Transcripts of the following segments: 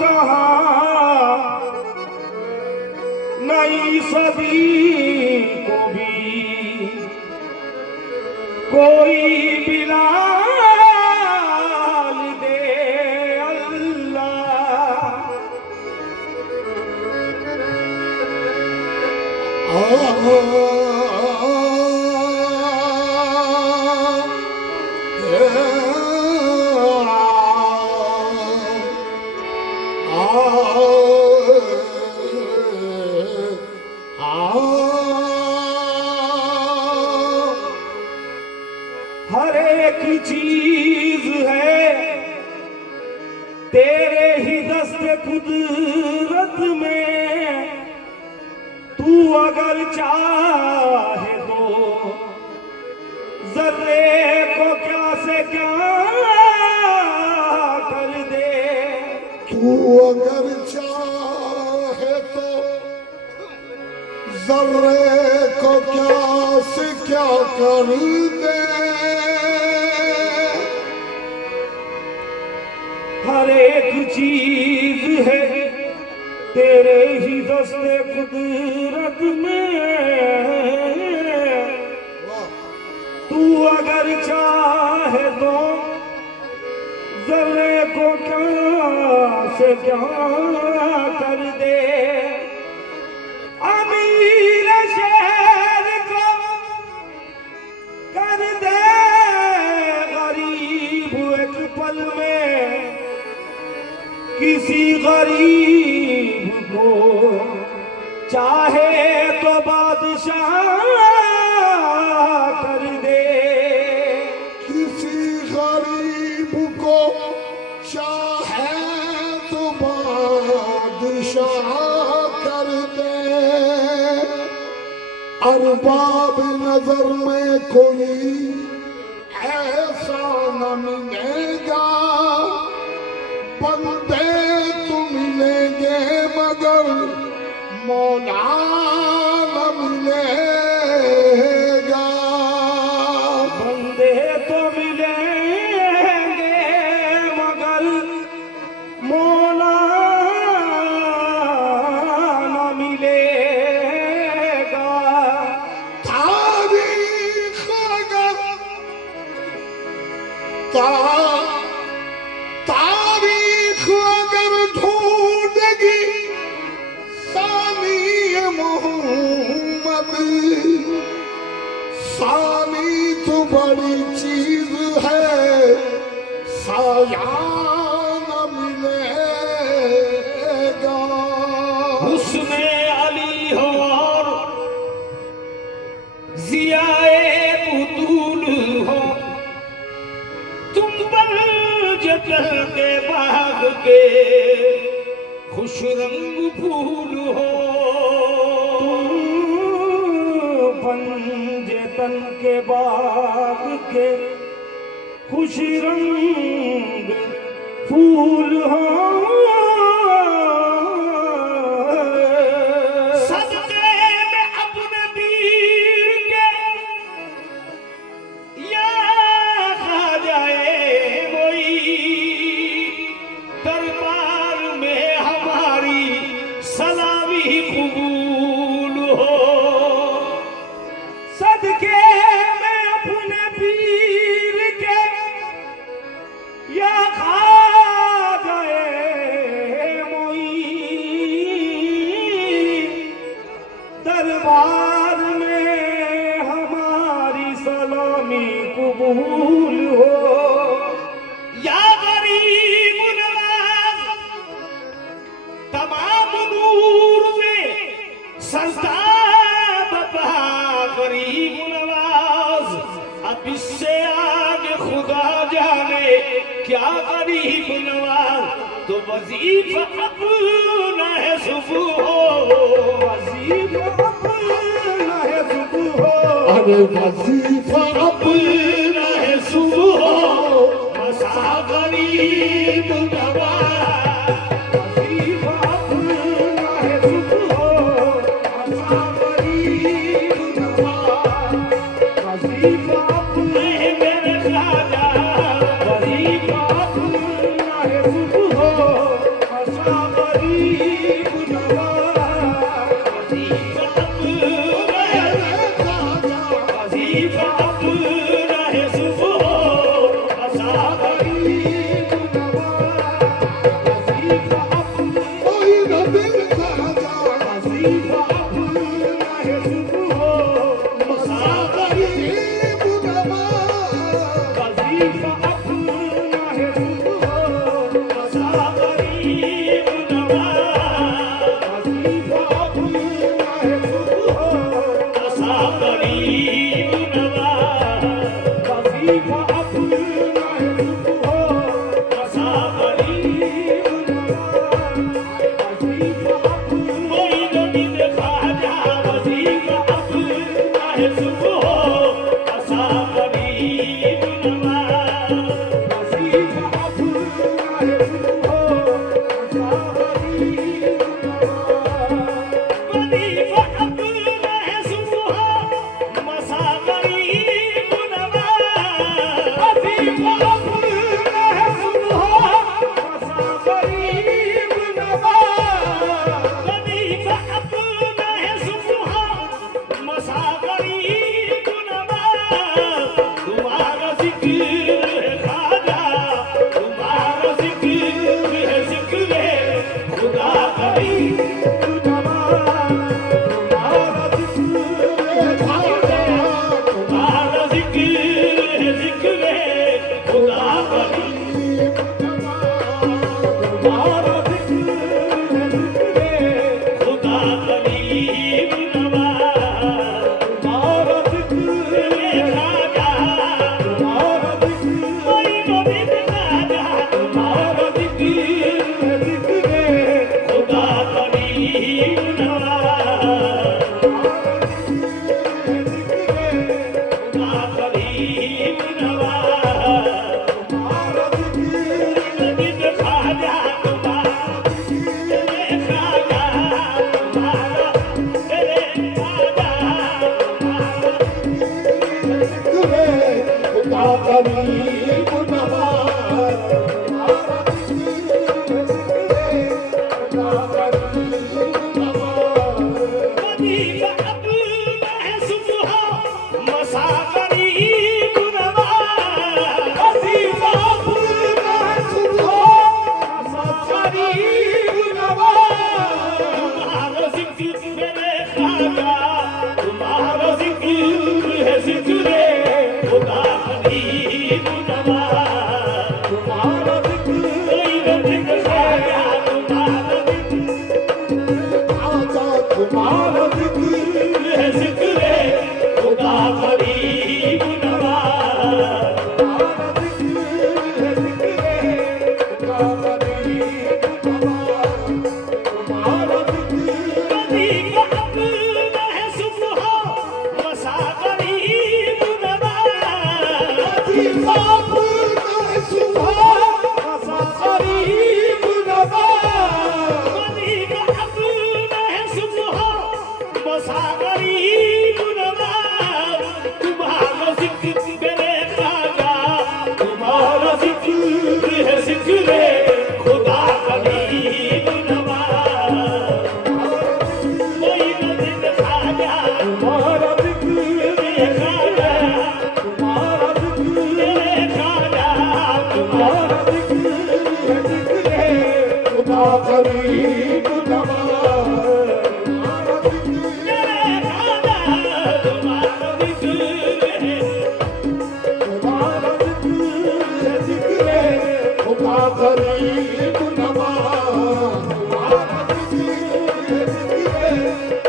कहाँ नई सदी को भी कोई बिलाल दे अल्लाह। हर एक चीज है तेरे ही दस्ते कुदरत में, तू अगर चाहे तो जर्रे को क्या से क्या कर दे। तू अगर चाहे तो जर्रे को क्या से क्या कर दे। हर एक चीज है तेरे ही दस्ते कुदरत में, तू अगर चाहे तो जर्रे को क्या से क्या कर दे। अमीर शहर को कर दे गरीब एक पल में, किसी गरीब को चाहे तो बादशाह कर दे। किसी गरीब को चाहे तो बादशाह कर दे। अरबाब नजर में कोई ऐसा न मिलेगा, बंदे तो मिलेंगे मगर मौला न मिलेगा। बंदे तो मिलेंगे मगर मौला न मिलेगा। तारीख अगर तारीख अगर ढूंढेगी सानी मोहम्मद, सानी तो बड़ी चीज है, साया न मिलेगा। हुस्ने अली हो और जियाए बुतूल हो, तुम पर जतल के बाग के खुश रंग फूल हो। पंजतन के बाग के खुश रंग फूल हो। सदके में अपने पीर के या खा जाए वही, दरबार में हमारी सलामी कबूल हो। सदके में अपने पीर के या खा जाए मोई, दरबार में हमारी सलामी कबूल हो। या गरीब नवाज तमाम नूर में संताप बपा, गरीब नवाज अब इससे आगे खुदा जाने क्या गरीब नवाज। तो वजीफा अपना है सुबह हो, वजीफा अपना है सुबह हो। अरे वजीफा अपना है सुबह हो, मसा गरीब नवाज। वजीफा अपना है सुबह हो, मसा गरीब नवाज। वजीफा अपना है मेरे राजा, वजीफा अपना है सुबह हो, मसा तुम्हारा जिक्र है जिक्रे खुदा करीम नवाज तुम्हारा जिक्र है खाजा तुम्हारा जिक्र कोई गोविंद राजा तुम्हारा जिक्र है जिक्रे खुदा करीम नवाज खुदा करीम नवाज तुम्हारा जिक्र गोविंद खाजा तुम्हारा तेरे खाजा तुम्हारा तेरे खाजा तुम्हारा खुदा करीम नवाज तुम्हारा खुदा करीम नवाज वजीफा अपना है सुबह मसा करीम नवाज वजीफा अपना है सुबह मसा करीम नवाज तुम्हारा जिक्र मेरे खाजा तुम्हारा जिक्र है जिक्र खुदा करीम नवाज तुम्हारा जिक्र कोई गोविंद खाजा तुम्हारा जिक्र आजा तुम्हारा जिक्र है जिक्र खुदा करीम नवाज तुम्हारा जिक्र है जिक्र खुदा करीम नवाज तुम्हारा जिक्र वजीफा अपना है सुबह मसा करीम नवाज वजीफा अपना है सुबह मसा करीम नवाज वजीफा अपना है सुबह मसा करीम नवाज तुम्हारा जिक्र मेरे खाजा तुम्हारा जिक्र है जिक्र खुदा करीम नवाज कोई गोविंद खाजा तुम्हारा जिक्र मेरे खाजा तुम्हारा जिक्र मेरे खाजा तुम्हारा जिक्र है जिक्र खुदा करीम नवाज तुम्हारा जिक्र मेरे खाजा तुम्हारा जिक्र तुम्हारा जिक्र है जिक्र खुदा करीम नवाज तुम्हारा जिक्र है जिक्र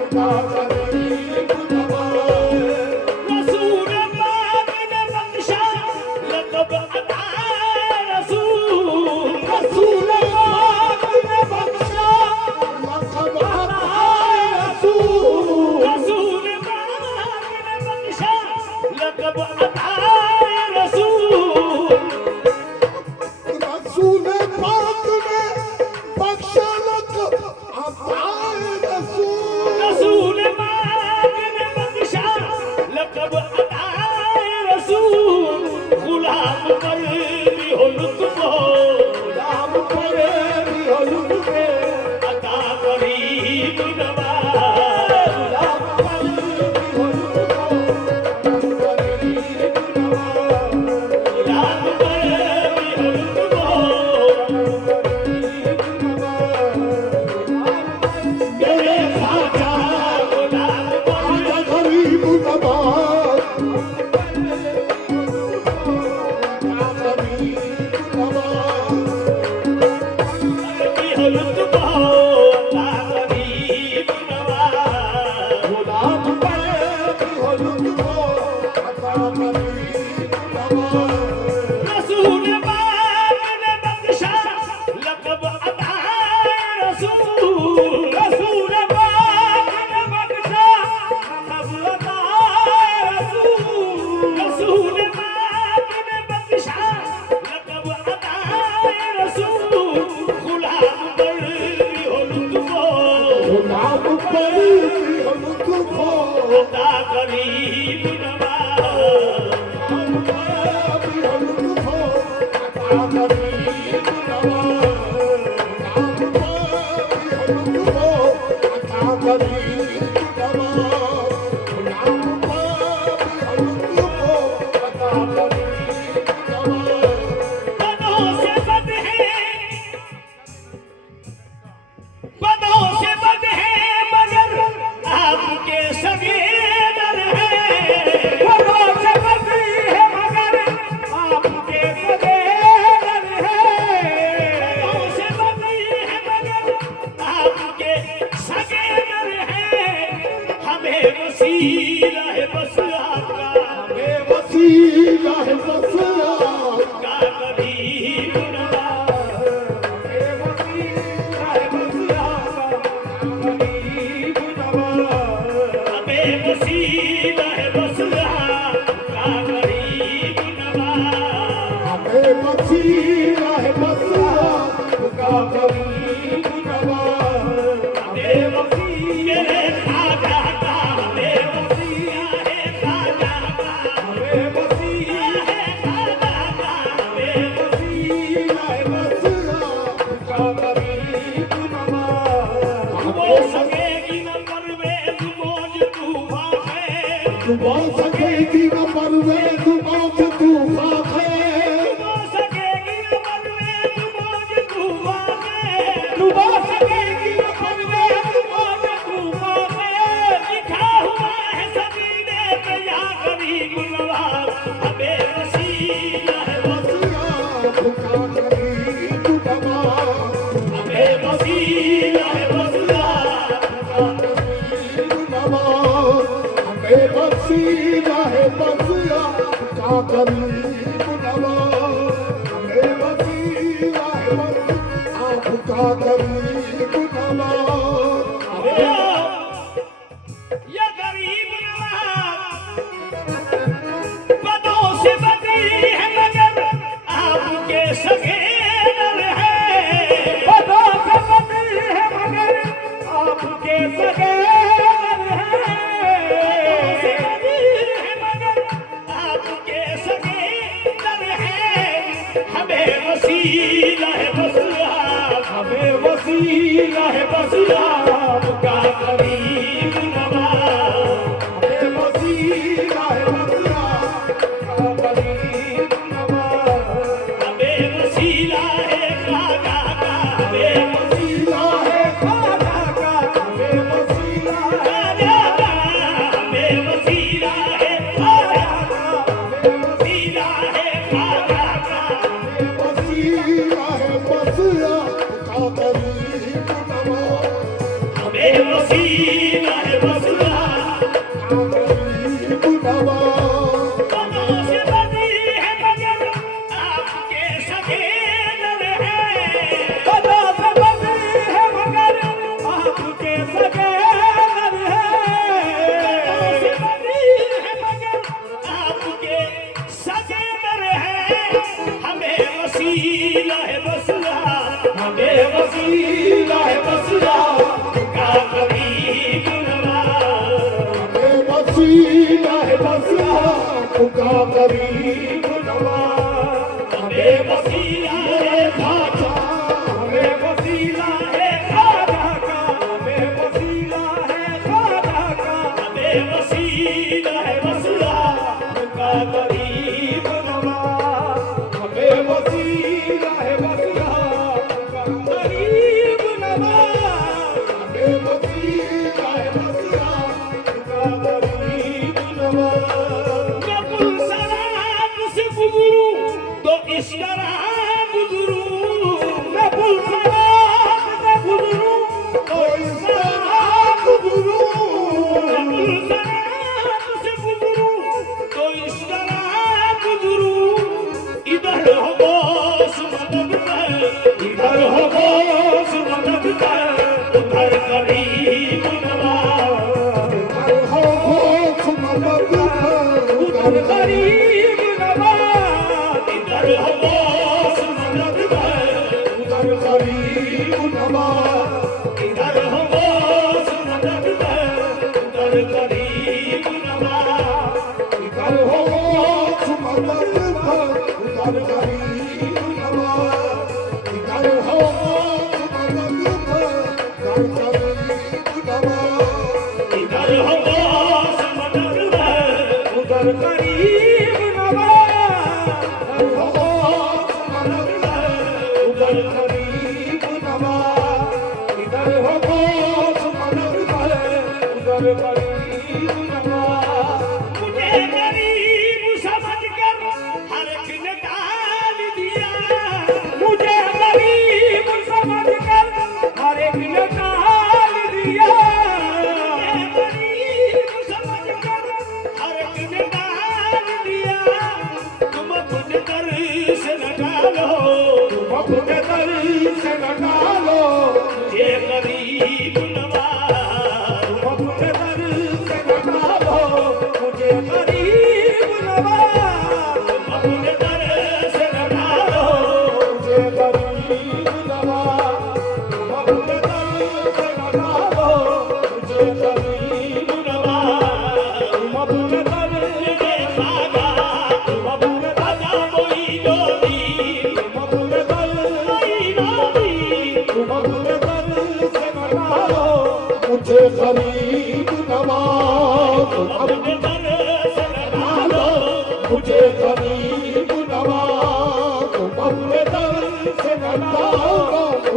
खुदा करीम नवाज रसूल पाक ने बख्शा लक़ब अता रसूल रसूल पाक ने बख्शा लक़ब अता रसूल रसूल पाक ने बख्शा लक़ब अता रसूल रसूल पाक ने बख्शा लक़ब अता रसूल रसूल पाक ने बख्शा लक़ब अता रसूल गुलाम पर भी हो लुत्फ़ गुलाम पर भी हो लुत्फ़ अता करीम नवाज गुलाम पर भी हो लुत्फ़ अता करीम नवाज गुलाम पर भी हो लुत्फ़ मेरे खाजा गुलाम पर आजा करीम नवाज आजा करीम नवाज भी हो लुत्फ़ अता करीम नवाज गुलाम पर भी हो लुत्फ़ अता करीम नवाज रसूल पाक ने बख्शा लक़ब अता रसूल रसूल पाक ने बख्शा लक़ब अता रसूल रसूल पाक ने बख्शा लक़ब अता रसूल गुलाम पर भी हो लुत्फ़ गुलाम पर भी हो लुत्फ़ अता करीम नवाज गुलाम पर भी हो लुत्फ़ अता करीम नवाज गुलाम पर भी हो लुत्फ़ अता करीम नवाज गुलाम पर भी हो लुत्फ़ अता करीम नवाज बदों से बद है बदों से बद है मगर आपके सगे दर है बदों से बद है मगर आपके सगे दर है का करीब नवाज मेरे खाजा का बेवसिया है खाजा का बेबसिया है खाजा का बेबसिया बसिया का करीब नवाज वो सकेगी न परवेज मौज तूफान है डुबा सकेगी न परवेज मौज तूफान है वो सकेगी न परवेज मौज तूफान है डुबा सकेगी न परवेज मौज तूफान है लिखा हुआ है सजीदे पे या करीब नवाज हमें वसीला है बसिया का करीब नवाज हमें वसीला है वसीला बेबसीला है बसिया का करीब नवाज बेबसीला है बसिया आपका करीब नवाज ये गरीब नवाज बदों से बदी है मगर आपके सगे नर है बदों से बदी है मगर आपके सगे नर है आपके सगे नर है हमें वसीला है बसिया हमें वसीला है बसिया का करीब नवाज हमें वसीला है बसिया का करीब नवाज हमें वसीला है खाजा का हमें वसीला है खाजा का हमें वसीला है खाजा का हमें वसीला है खाजा का वसीला है खाजा का वसीला है बसिया का करीब नवाज हमें वसीला है वसीला का करीब नवाज बदों से बदी है मगर आपके सगे नर है बदों से बदी है मगर आपके सगे नर है बदों से बदी है मगर आपके सगे नर है हमें वसीला है वसीला हमें वसीला है वसीला का करीब नवाज वसीला है बसिया का करीब नवाज हमें वसीला है खाजा हमें वसीला है खाजा का हमें वसीला है खाजा का हमें वसीला है वसीला का करीब नवाज हमें वसीला है बसिया का करीब नवाज हमें वसीला है बसिया का करीब नवाज मैं गुलशराब से गुजरूं तो इस तरह गुजरूं मैं गुलशराब से गुजरूं तो इस तरह मैं गुलशराब से गुजरूं तो इस तरह गुजरूं इधर हो बोस मदद कर इधर हो बोस मदद कर उधर करीब नवाज उधर करीब नवाज इधर हो बोस मदद कर उधर करीब नवाज इधर हो बोस मदद कर उधर करीब नवाज इधर हो मदद उधर करीब नवाज इधर हो मदद उधर करीब नवाज इधर हो बोस मदद कर उधर करीब नवाज उधर करीब नवाज इधर हो उधर करीब नवाज मुझे गरीब समझकर हर एक ने टाल दिया मुझे गरीब समझकर हर एक ने टाल दिया मुझे गरीब समझकर हर एक ने टाल दिया तुम अपने दर से न डालो अपने दर से न डालो ये गरीब नवाज अपने दर से न डालो मुझे गरीब नवाज अपने दर से न डालो मुझे गरीब नवाज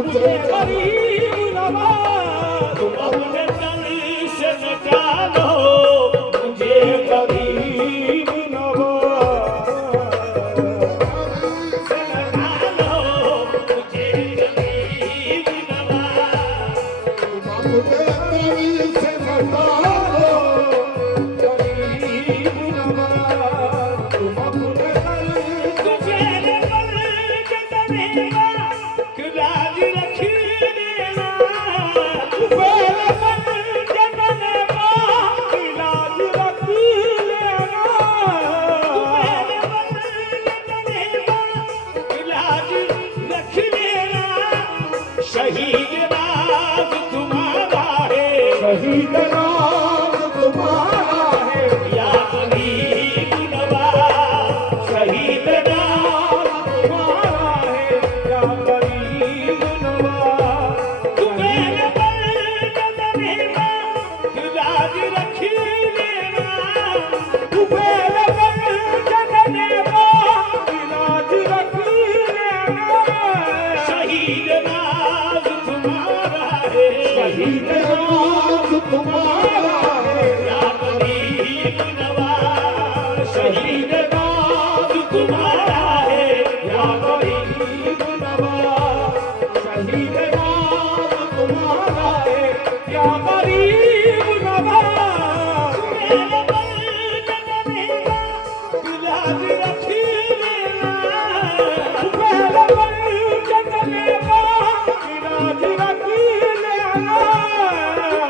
मुझे गरीब नवाज तुम अपने तन से न जानो मुझे गरीब नवाज से न जानो मुझे गरीब नवाज तुम अपने तन से बता दो गरीब नवाज तुम अपने तन तुझे पर जतनेगा राज रखी लेना तुझे पर जतनेगा राज रखी लेना तुझे पर जतनेगा राज रख लेना शहीद राज तुम्हारा है शहीद राज तुम्हारा है या गरीब नवाज शहीद राज तुम्हारा है या गरीब नवाज तुम्हें पर जतनेगा राज रखी लेना तुम्हें पर जतनेगा राज रखी लेना शहीद राज तुम्हारा है शहीद राज तुम्हारा है या गरीब नवाज शहीद राज तुम्हारा है या गरीब नवाज शहीद राज तुम्हारा है या गरीब नवाज मेरे पर जतनेगा लाज रखी लेना मेरे पर जतनेगा लाज रखी लेना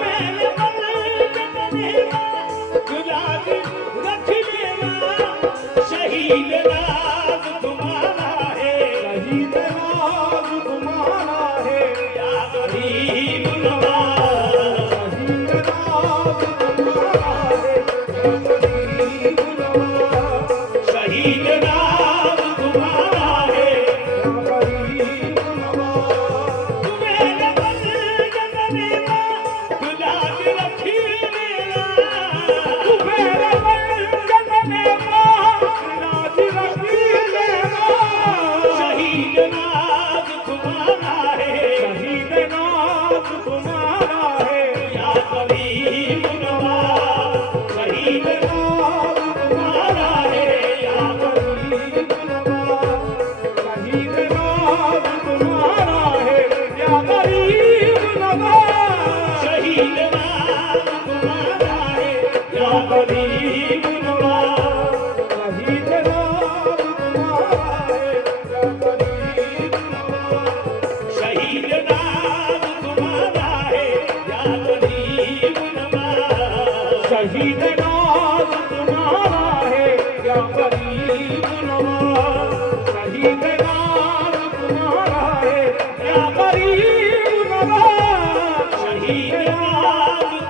मेरे पर जतनेगा लाज रख लेना शहीद राज तुम्हारा है शहीद राज तुम्हारा है या गरीब नवाज शहीद राज तुम्हारा है या गरीब नवाज शहीद राज तुम्हारा है या गरीब नवाज मेरे पर जतनेगा लाज रखी लेना मेरे पर जतनेगा लाज रखी लेना शहीद राज तुम्हारा है शहीद राज तुम्हारा है या गरीब नवाज शहीद राज तुम्हारा है या शहीद नवाज शहीद राज तुम्हारा है या गरीब नवाज शहीद राज तुम्हारा है या गरीब नवाज शहीद राज तुम्हारा है या गरीब नवाज शहीद राज तुम्हारा है या गरीब नवाज शहीद राज तुम्हारा है या गरीब नवाज शहीद राज तुम्हारा है या गरीब नवाज शहीद राज